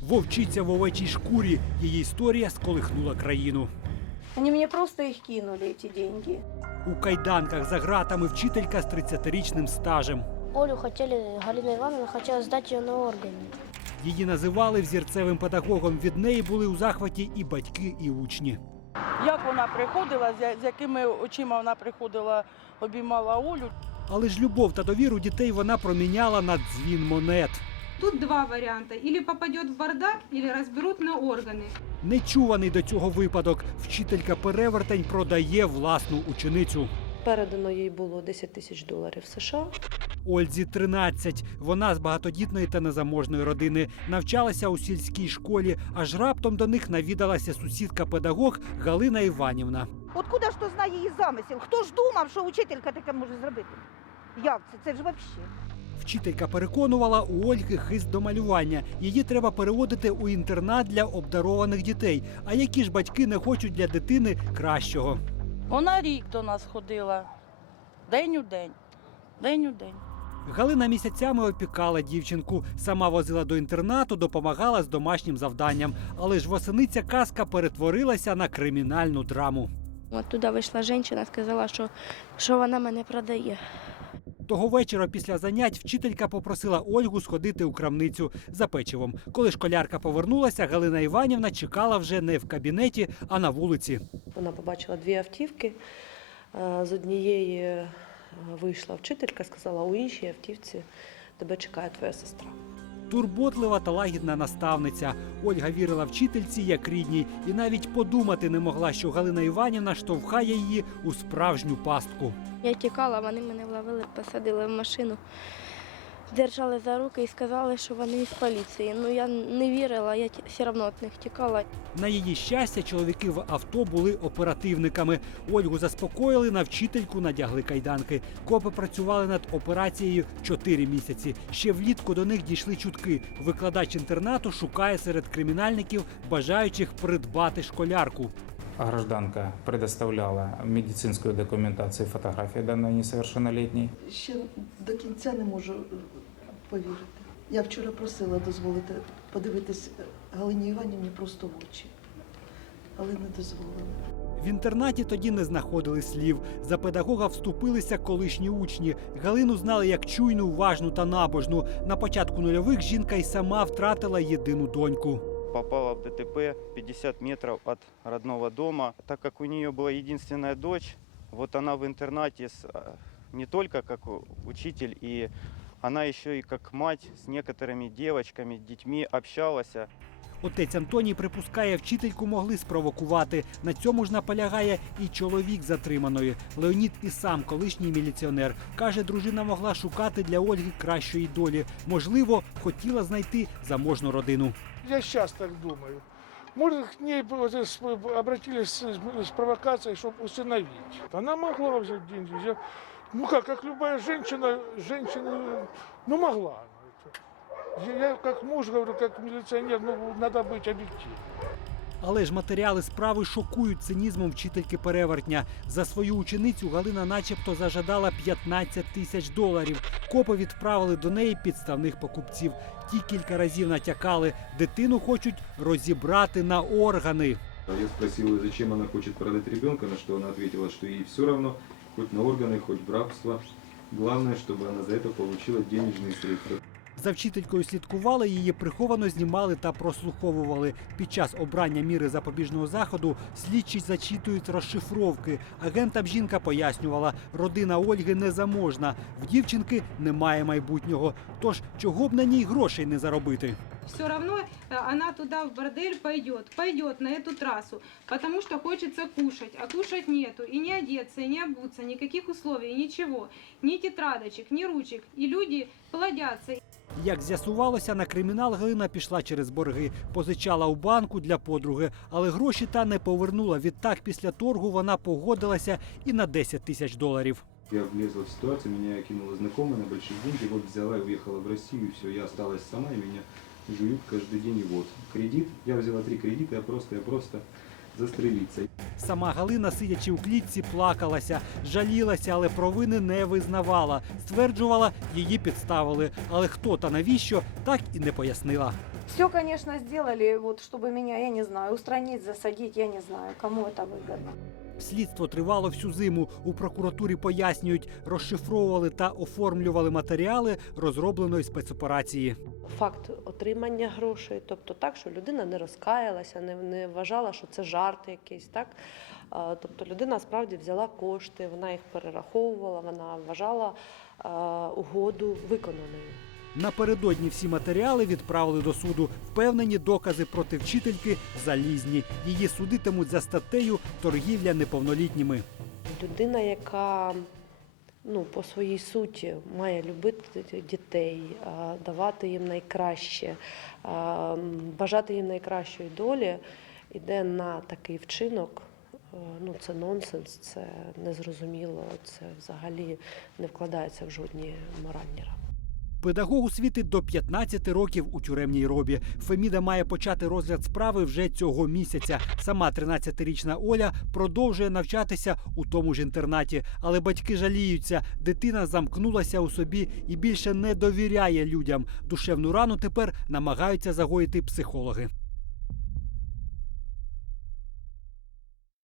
Вовчиця в овечій шкурі. Її історія сколихнула країну. Они мне просто их кинули, эти деньги. У кайданках за ґратами вчителька з 30-річним стажем. Олю хотели, Галина Ивановна хотела сдать ее на органы. Її називали взірцевим педагогом. Від неї були у захваті і батьки, і учні. Як вона приходила, з якими очима вона приходила, обіймала Олю. Але ж любов та довіру дітей вона проміняла на дзвін монет. Тут два варианта. Или попадет в бардак, или разберут на органы. Нечуваний до цього випадок. Вчителька перевертень продає власну ученицю. Передано їй було 10 тисяч доларів США. Ользі 13. Вона з багатодітної та незаможної родини навчалася у сільській школі, аж раптом до них навідалася сусідка-педагог Галина Іванівна. От куди ж хто знає її замисел? Хто ж думав, що учителька таке може зробити? Як це? Це ж взагалі. Вчителька переконувала у Ольги хист до малювання. Її треба переводити у інтернат для обдарованих дітей. А які ж батьки не хочуть для дитини кращого? Вона рік до нас ходила. День у день. День у день. Галина місяцями опікала дівчинку, сама возила до інтернату, допомагала з домашнім завданням. Але ж восени ця казка перетворилася на кримінальну драму. Оттуда вийшла жінка, сказала, що, що вона мене продає. Того вечора після занять вчителька попросила Ольгу сходити у крамницю за печивом. Коли школярка повернулася, Галина Іванівна чекала вже не в кабінеті, а на вулиці. Вона побачила дві автівки. Е, З однієї е, вийшла вчителька, сказала, у іншій автівці тебе чекає твоя сестра. Турботлива та лагідна наставниця. Ольга вірила вчительці як рідній і навіть подумати не могла, що Галина Іванівна штовхає її у справжню пастку. Я тікала, вони мене вловили, посадили в машину, держали за руки і сказали, що вони з поліції. Ну я не вірила, я ті- все одно від них тікала. На її щастя, чоловіки в авто були оперативниками. Ольгу заспокоїли, на вчительку надягли кайданки. Копи працювали над операцією чотири місяці. Ще влітку до них дійшли чутки. Викладач інтернату шукає серед кримінальників бажаючих придбати школярку. Гражданка предоставляла медицинскую документацию и фотографии данной несовершеннолетней. Ще до кінця не можу повірити. Я вчора просила дозволити подивитись Галині Іванівні просто в очі, але не дозволили. В інтернаті тоді не знаходили слів. За педагога вступилися колишні учні. Галину знали як чуйну, уважну та набожну. На початку нульових жінка й сама втратила єдину доньку. попала в ДТП 50 метров от родного дома. Так как у нее была единственная дочь, вот она в интернате с, а, не только как у- учитель, и она еще и как мать с некоторыми девочками, детьми общалась. Отець Антоній припускає, вчительку могли спровокувати. На цьому ж наполягає і чоловік затриманої. Леонід і сам колишній міліціонер. Каже, дружина могла шукати для Ольги кращої долі. Можливо, хотіла знайти заможну родину. Я сейчас так думаю. Может, к ней вот с- обратились с, с провокацией, чтобы усыновить. Она могла взять деньги. Я- ну как, как любая женщина, женщина, ну могла. она это. Я, я как муж говорю, как милиционер, ну надо быть объективным. Але ж матеріали справи шокують цинізмом вчительки перевертня. За свою ученицю Галина, начебто, зажадала 15 тисяч доларів. Копи відправили до неї підставних покупців. Ті кілька разів натякали, дитину хочуть розібрати на органи. Я спросил ее, зачем она хочет продать ребенка, на что она ответила, что ей все равно, хоть на органы, хоть в рабство. Главное, чтобы она за это получила денежные средства. За вчителькою слідкували, її приховано знімали та прослуховували. Під час обрання міри запобіжного заходу слідчі зачитують розшифровки. Агентам жінка пояснювала, родина Ольги незаможна, в дівчинки немає майбутнього. Тож чого б на ній грошей не заробити? Все равно э, она туда в бордель пойдет, пойдет на эту трассу, потому что хочется кушать, а кушать нету, и не одеться, и не обуться, никаких условий, ничего, ни тетрадочек, ни ручек, и люди плодятся, Як з'ясувалося, на кримінал Галина пішла через борги, позичала у банку для подруги, але гроші та не повернула. Відтак, після торгу вона погодилася і на 10 тисяч доларів. Я влезла в ситуацию, меня кинула знакомая на большие деньги, вот взяла и уехала в Россию, и все, я осталась сама, и меня жуют каждый день, и вот. Кредит, я взяла три кредита, я просто, я просто застрелиться. Сама Галина, сидячи у клітці, плакалася, жалілася, але провини не визнавала. Стверджувала, її підставили. Але хто та навіщо, так і не пояснила. Все, конечно, сделали, вот, чтобы меня, я не знаю, устранить, засадить, я не знаю, кому это выгодно. Слідство тривало всю зиму. У прокуратурі пояснюють, розшифровували та оформлювали матеріали розробленої спецоперації. Факт отримання грошей, тобто так, що людина не розкаялася, не, не вважала, що це жарт якийсь, так. Тобто людина справді взяла кошти, вона їх перераховувала, вона вважала угоду виконаною. Напередодні всі матеріали відправили до суду. Впевнені докази проти вчительки залізні. Її судитимуть за статтею торгівля неповнолітніми. Людина, яка ну, по своїй суті має любити дітей, давати їм найкраще, бажати їм найкращої долі, іде на такий вчинок. Ну, це нонсенс, це незрозуміло, це взагалі не вкладається в жодні моральні рамки. Педагогу світить до 15 років у тюремній робі. Феміда має почати розгляд справи вже цього місяця. Сама 13-річна Оля продовжує навчатися у тому ж інтернаті, але батьки жаліються. Дитина замкнулася у собі і більше не довіряє людям. Душевну рану тепер намагаються загоїти психологи.